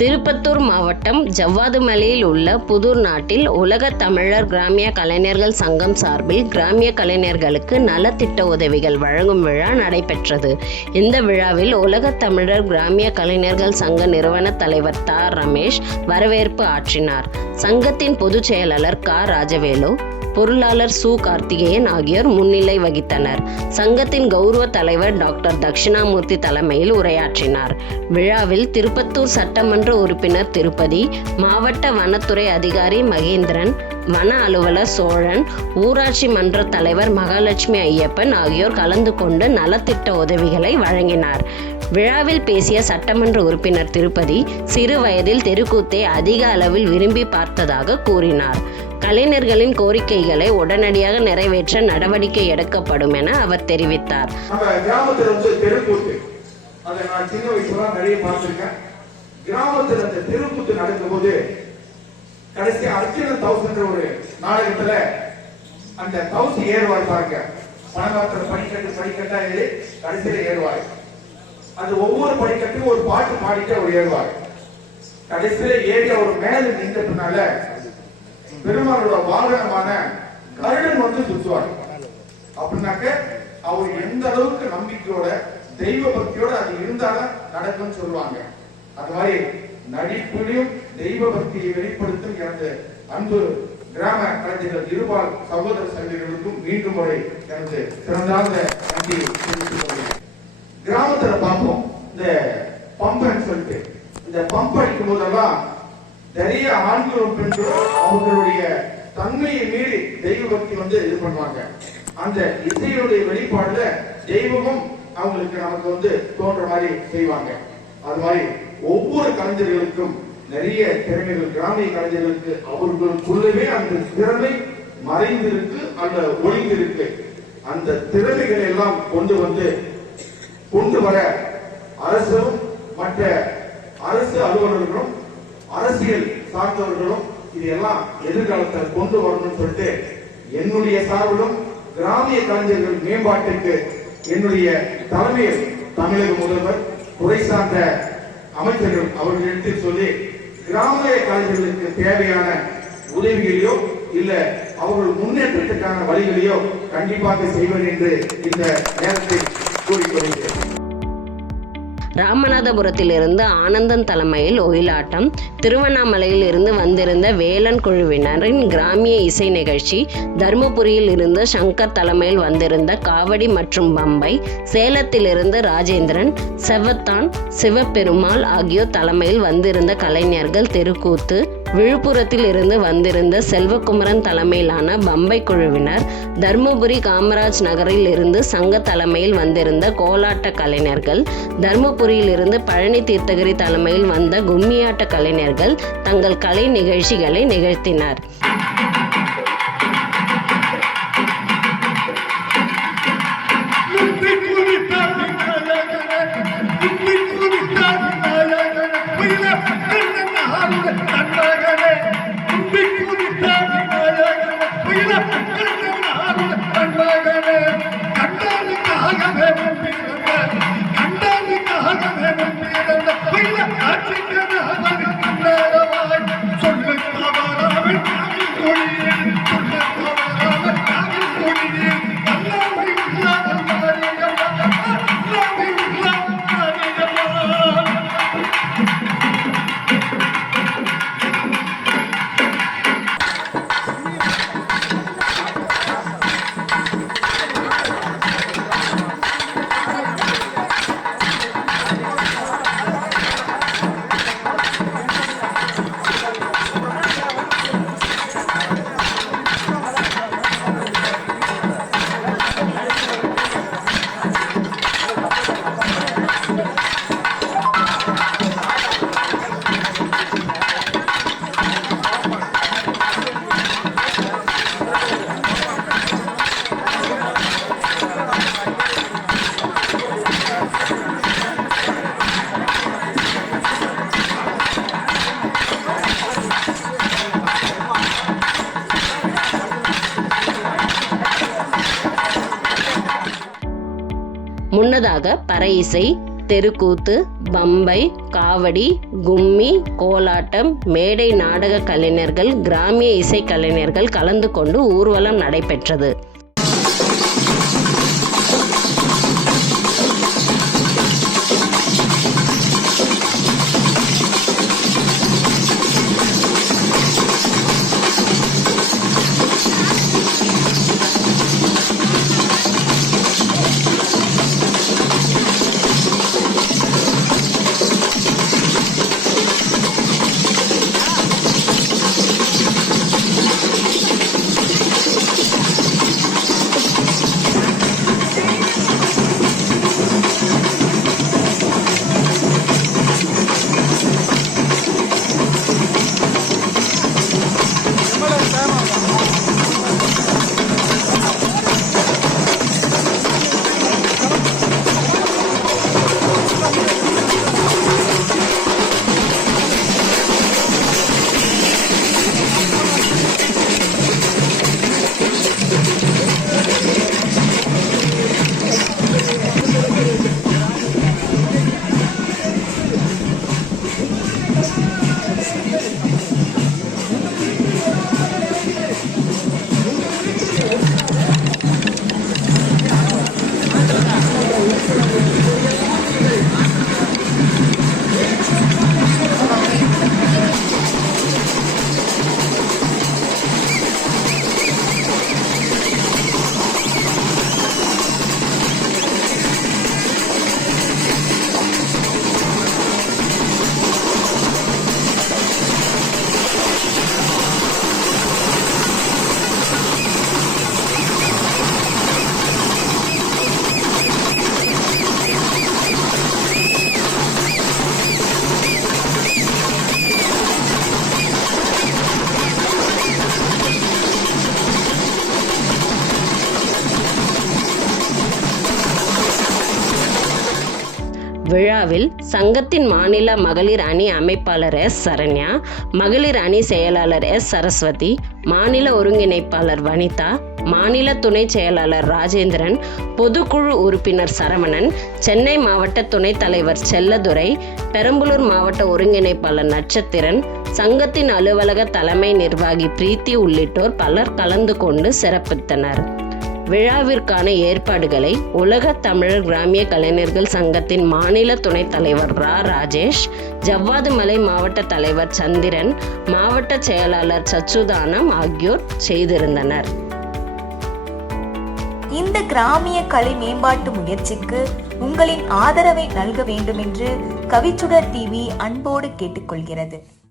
திருப்பத்தூர் மாவட்டம் ஜவ்வாதுமலையில் உள்ள புதூர் நாட்டில் உலக தமிழர் கிராமிய கலைஞர்கள் சங்கம் சார்பில் கிராமிய கலைஞர்களுக்கு நலத்திட்ட உதவிகள் வழங்கும் விழா நடைபெற்றது. இந்த விழாவில் உலக தமிழர் கிராமிய கலைஞர்கள் சங்க நிறுவன தலைவர் தா. ரமேஷ் வரவேற்பு ஆற்றினார். சங்கத்தின் பொதுச் செயலாளர் க. ராஜவேலு, பொருளாளர் சு. கார்த்திகேயன் ஆகியோர் முன்னிலை வகித்தனர். சங்கத்தின் கௌரவ தலைவர் டாக்டர் தட்சிணாமூர்த்தி தலைமையில் உரையாற்றினார். விழாவில் திருப்பத்தூர் சட்டமன்ற உறுப்பினர் திருப்பதி, மாவட்ட வனத்துறை அதிகாரி மகேந்திரன், வன அலுவலர் சோழன், ஊராட்சி மன்ற தலைவர் மகாலட்சுமி ஐயப்பன் ஆகியோர் கலந்து கொண்டு நலத்திட்ட உதவிகளை வழங்கினார். விழாவில் பேசிய சட்டமன்ற உறுப்பினர் திருப்பதி, சிறு வயதில் தெருக்கூத்தை அதிக அளவில் விரும்பி பார்த்ததாக கூறினார். கலைஞர்களின் கோரிக்கைகளை உடனடியாக நிறைவேற்ற நடவடிக்கை எடுக்கப்படும் என அவர் தெரிவித்தார். அதை நான் சின்ன வயசுல நிறைய பார்த்திருக்கேன். கிராமத்தில் அந்த தெருக்கூத்து நடக்கும்போது கடைசி அர்ஜுன தௌசண்ட் ஒரு நாடகத்துல அந்த தௌசி ஏறுவார் பாருங்க. பணக்காரத்துல படிக்கட்டா ஏறி கடைசியில ஏறுவார். அது ஒவ்வொரு படிக்கட்டும் ஒரு பாட்டு பாடிட்டு அவர் ஏறுவார். கடைசியில ஏறி அவர் மேல நின்ற பின்னால பெருமாளோட வாகனமான கருடன் வந்து சுற்றுவார். அப்படின்னாக்க அவர் எந்த அளவுக்கு நம்பிக்கையோட தெய்வ பக்தியோட அது இருந்தாலும் நடக்கும்னு சொல்லுவாங்க. அது மாதிரி நடிப்பிலும் தெய்வ பக்தியை வெளிப்படுத்தும் எனது அன்பு கிராம கலைஞர்கள் இருபால் சகோதர சகோதரிகளுக்கும் மீண்டும் முறை எனது சிறந்தார்ந்த நன்றி தெரிவித்துக் கொள்கிறேன். கிராமத்துல பார்ப்போம், இந்த பம்பன்னு சொல்லிட்டு இந்த பம்ப் அடிக்கும் போதெல்லாம் நிறைய ஆண்களும் பெண்களும் அவர்களுடைய தன்மையை மீறி தெய்வ பக்தி வந்து இது பண்ணுவாங்க. அந்த இசையுடைய வெளிப்பாடுல தெய்வமும் அவங்களுக்கு நமக்கு வந்து தோன்ற மாதிரி செய்வாங்க. அது மாதிரி ஒவ்வொரு கலைஞர்களுக்கும் நிறைய திறமைகள், கிராமிய கலைஞர்களுக்கு அவர்களுக்குள்ளவே அந்த திறமை மறைந்திருக்கு, அந்த ஒளிந்திருக்கு. அந்த திறமைகளை எல்லாம் கொண்டு வர அரசும் மற்ற அரசு அலுவலர்களும் அரசியல் சார்ந்தவர்களும் இதெல்லாம் எதிர்காலத்தில் கொண்டு வரணும்னு சொல்லிட்டு என்னுடைய சார்பிலும் கிராமிய கலைஞர்கள் மேம்பாட்டுக்கு என்னுடைய தலைமையில் தமிழக முதல்வர், துறை சார்ந்த அமைச்சர்கள் அவர்களிடத்தில் சொல்லி கிராமிய கலைஞர்களுக்கு தேவையான உதவிகளையோ இல்ல அவர்கள் முன்னேற்றத்துக்கான வழிகளையோ கண்டிப்பாக செய்வது என்று இந்த நேரத்தில் கூறிக்கொள்கிறேன். ராமநாதபுரத்தில் இருந்து ஆனந்தன் தலைமையில் ஒயிலாட்டம், திருவண்ணாமலையில் இருந்து வந்திருந்த வேலன் குழுவினரின் கிராமிய இசை நிகழ்ச்சி, தருமபுரியில் இருந்து சங்கர் தலைமையில் வந்திருந்த காவடி மற்றும் பம்பை, சேலத்திலிருந்து ராஜேந்திரன், செவத்தான், சிவபெருமாள் ஆகியோர் தலைமையில் வந்திருந்த கலைஞர்கள் தெருக்கூத்து, விழுப்புரத்தில் இருந்து வந்திருந்த செல்வகுமரன் தலைமையிலான பம்பை குழுவினர், தருமபுரி காமராஜ் நகரில் இருந்து சங்க தலைமையில் வந்திருந்த கோலாட்ட கலைஞர்கள், தருமபுரியில் இருந்து பழனி தீர்த்தகிரி தலைமையில் வந்த கும்மியாட்ட கலைஞர்கள் தங்கள் கலை நிகழ்ச்சிகளை நிகழ்த்தினர். முன்னதாக பறை இசை, தெருக்கூத்து, பம்பை, காவடி, கும்மி, கோலாட்டம், மேடை நாடக கலைஞர்கள், கிராமிய இசை கலைஞர்கள் கலந்து கொண்டு ஊர்வலம் நடைபெற்றது. விழாவில் சங்கத்தின் மாநில மகளிர் அணி அமைப்பாளர் எஸ். சரண்யா, மகளிர் அணி செயலாளர் எஸ். சரஸ்வதி, மாநில ஒருங்கிணைப்பாளர் வனிதா, மாநில துணை செயலாளர் ராஜேந்திரன், பொதுக்குழு உறுப்பினர் சரவணன், சென்னை மாவட்ட துணைத் தலைவர் செல்லதுரை, பெரம்பலூர் மாவட்ட ஒருங்கிணைப்பாளர் நட்சத்திரன், சங்கத்தின் அலுவலக தலைமை நிர்வாகி பிரீத்தி உள்ளிட்டோர் பலர் கலந்து கொண்டு சிறப்பித்தனர். விழாவிற்கான ஏற்பாடுகளை உலக தமிழர் கிராமிய கலைஞர்கள் சங்கத்தின் மாநில துணைத் தலைவர் ராஜேஷ், ஜவ்வாது மலை மாவட்ட தலைவர் சந்திரன், மாவட்ட செயலாளர் சச்சுதானம் ஆகியோர் செய்திருந்தனர். இந்த கிராமிய கலை மேம்பாட்டு முயற்சிக்கு உங்களின் ஆதரவை நல்க வேண்டும் என்று கவிச்சுடர் டிவி அன்போடு கேட்டுக்கொள்கிறது.